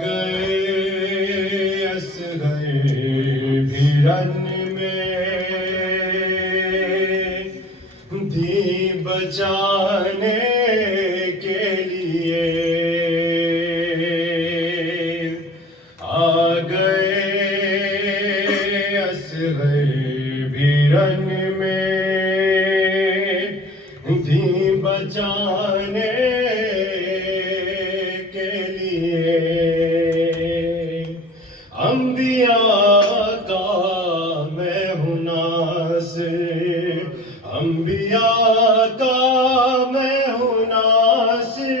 گئے اصغر بھی رن میں دی بچانے کے لیے آ گئے اصغر بھی رن میں دی بچانے کے لیے انبیاء کا میں ہوں ناصر انبیاء کا میں ہوں ناصر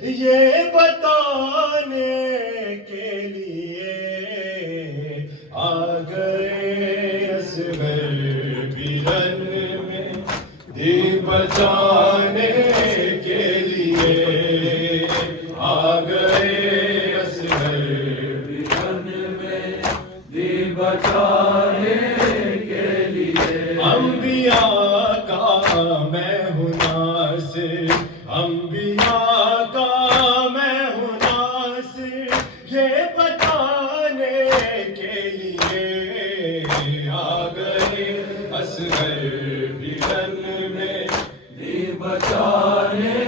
یہ بتانے کے لیے آ گئے اصغر بھی رن میں دی بچانے کے لیے آ گئے اصغر بھی رن میں دی بچانے کے لیے انبیاء کا میں ہوں ناصر انبیاء کا میں ہوں ناصر یہ بتانے کے لیے آ گئے اصغر بھی رن میں دی بچانے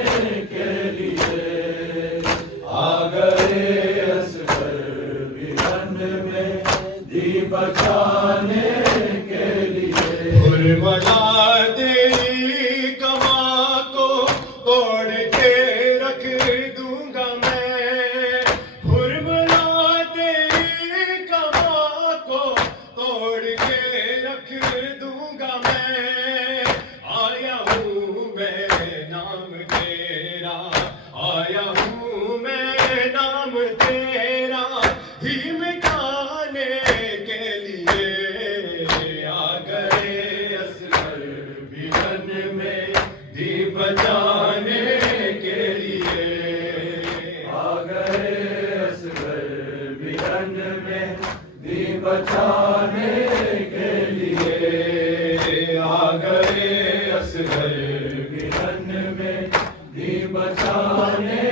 کے لیے آ گئے اصغر بھی رن میں دی بچانے کے لیے حرملا تیری کما کو توڑ کے رکھ دوں گا میں حرملا تیری کما کو توڑ کے رکھ دوں گا میں آیا ہوں میں نام تیرا آیا ہوں میں نام تیرا ہی مٹانے کے لیے آ گئے اصغر بھی رن میں دی بچانے کے لیے آ گئے اصغر بھی رن میں دی بچانے کے لیے آ گئے اصغر بھی رن میں دی بچانے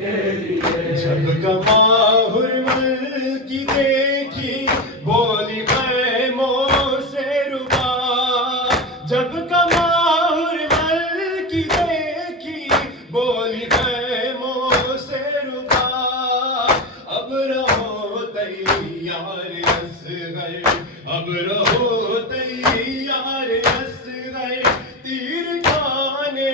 کے لیے جب کما حرمل کی دیکھی بولی خیموں سے ربا جب کما حرمل کی دیکھی بولی خیموں سے ربا اب رہو تیار اصغر اب رہو تیار اصغر تیر کھانے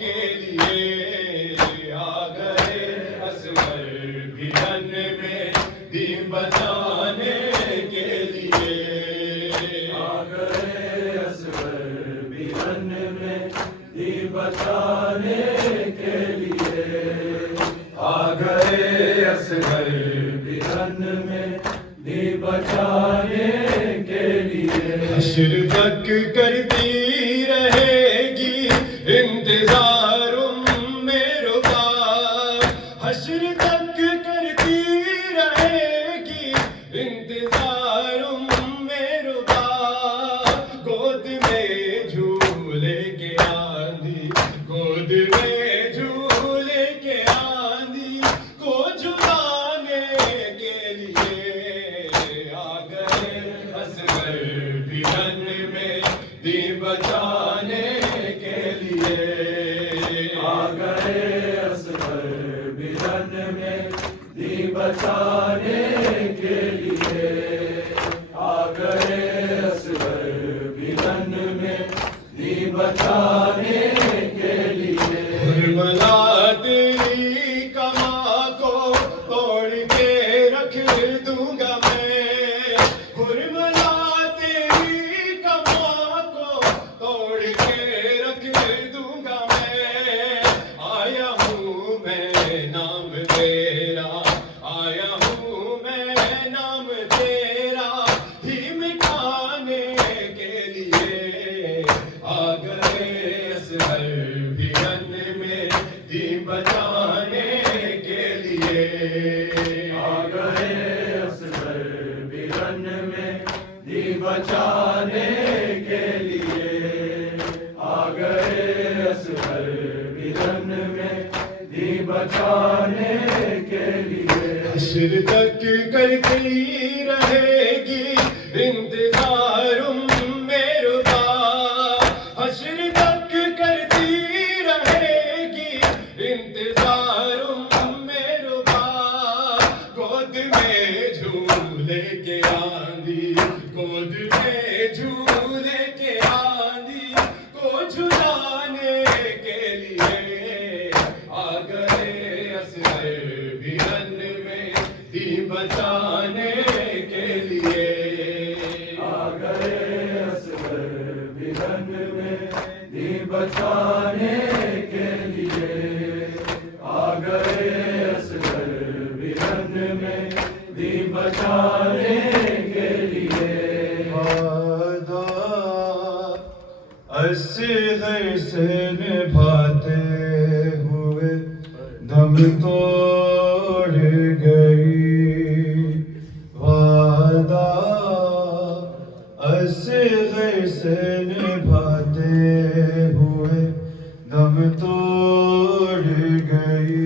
کے لیے آ گئے اصغر بھی رن میں دی بچانے کے لیے آ گئے اصغر بھی رن میں دی بچانے کے لیے آ گئے اصغر بھی رن میں دی بچانے کے لیے حشر تک کرتی رہے گی انتظار ربا حشر تک کرتی رہے گی انتظار ربا گود میں جھولے کے آندھی گود میں جھولے کے آندھی کو جھلانے کے لیے آ گئے اصغر بھی رن میں دی بچانے کے لیے آ گئے اصغر بھی رن میں دی بچانے کے لیے آ گئے اصغر بھی رن میں دی بچانے کے لیے حرملا تیری کما کو توڑ کے رکھ دوں گا میں حرملا تیری کما کو توڑ کے رکھ دوں گا میں آیا ہوں میں نام تیرا آیا ہوں میں حشر تک کرتی رہے گی انتظار میرا، حشر تک کرتی رہے گی انتظار میرا، گود میں جھولے کے آندھی، گود میں جھولے کے آندھی کو جھلانے کے لیے آ گئے اصغر برن میں دی بچانے کے لیے، آ گئے اصغر برن میں دی بچانے کے لیے، آ گئے اصغر برن میں دی بچانے کے لیے، اصغر سے نبھاتے ہوئے دم توڑ گئی وعدہ، اصغر سے نبھاتے ہوئے دم توڑ گئی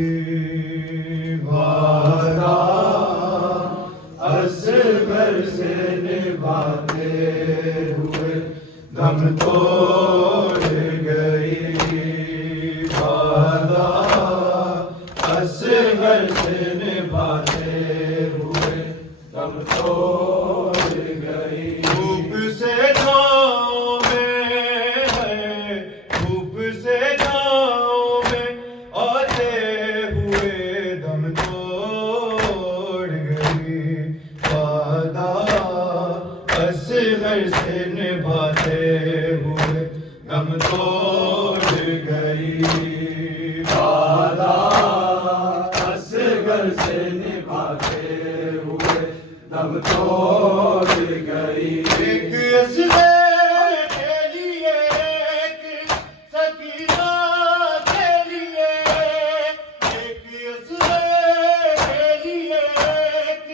وعدہ، اصغر سے نبھاتے ہوئے دم توڑ گئی وعدہ، اصغر سے نبھاتے ہوئے دم توڑ گئی، دھوپ سے چھاؤں میں ہے، دھوپ سے چھاؤں میں آتے ہوئے دم توڑ گئی وعدہ، اصغر سے نبھاتے ہوئے دم توڑ گئی وعدہ، اصغر سے نبھاتے ہوئے دم توڑ گئی، ایک اصغر کے لیے، ایک سکینہ کے لیے، ایک اصغر کے لیے، ایک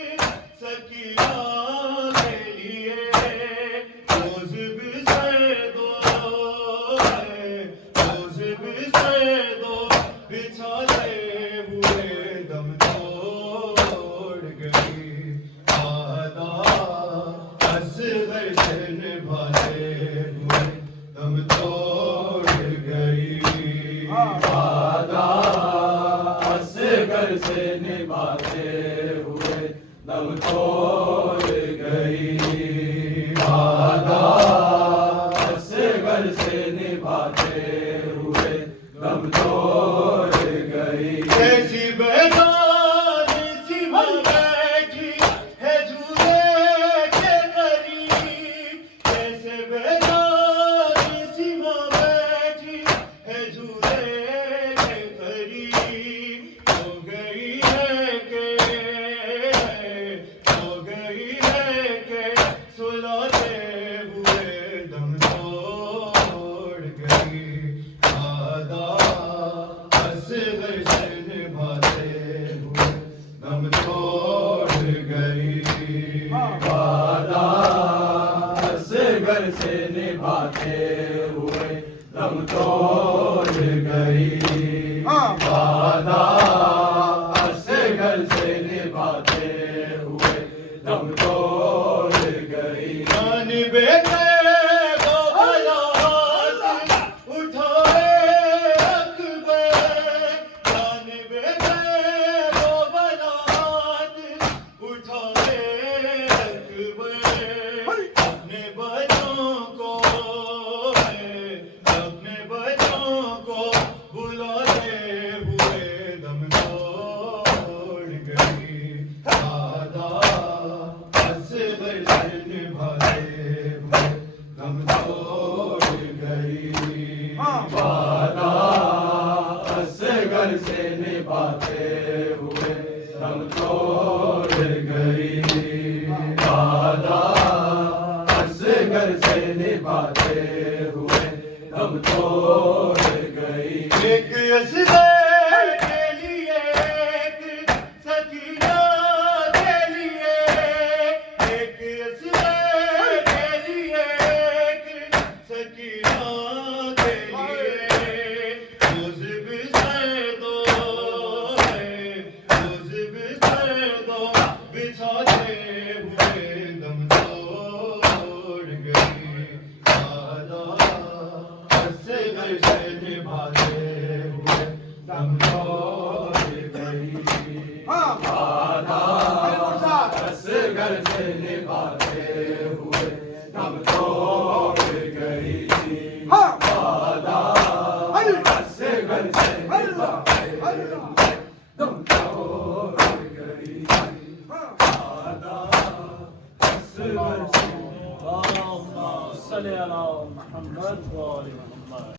سکینہ کے لیے، روز بسر دو ہے، روز بسر دو بچھاتے ہوئے دم توڑ گئی وعدہ، اصغر سے نبھاتے ہوئے دم توڑ گئی وعدہ، اصغر سے نبھاتے ہوئے دم توڑ گئی وعدہ، اصغر سے نبھاتے ہوئے دم توڑ گئی، کیسی بیدار سیما بیٹھی ہے جھولے کے قریب، کیسے بیدار سیما بیٹھی ہے جھولے کے قریب، ہو گئی ہے کہ سلاتے ہوئے دم توڑ گئی وعدہ، اصغر سے نبھاتے ہوئے دم توڑ گئی وعدہ، اصغر سے نبھاتے ہوئے دم توڑ گئی وعدہ، اصغر سے نبھاتے ہوئے دم توڑ گئی، جانب طیب و بلاد اٹھائے اکبر، جانب طیب و بلاد اٹھائے اکبر، اپنے بچوں کو اپنے بچوں کو بلاتے ہوئے دم توڑ گئی وعدہ، اصغر سے نبھاتے ہوئے دم توڑ گئی وعدہ، اصغر سے نبھاتے ہوئے دم توڑ گئی وعدہ، اصغر سے نبھاتے ہوئے دم توڑ گئی، ایک اصغر کے لیے، ایک سکینہ کے لیے، ایک اصغر کے لیے، ایک سکینہ کے لیے، روز بسر دو ہے، روز بسر دو بچھاتے ہوئے دم توڑ گئی وعدہ اصغر سے نبھاتے ہوئے دم توڑ گئی وعدہ اصغر سے نبھاتے ہوئے دم توڑ گئی وعدہ اصغر سے نبھاتے ہوئے دم توڑ گئی وعدہ اصغر سے اللهم صل على محمد وآل محمد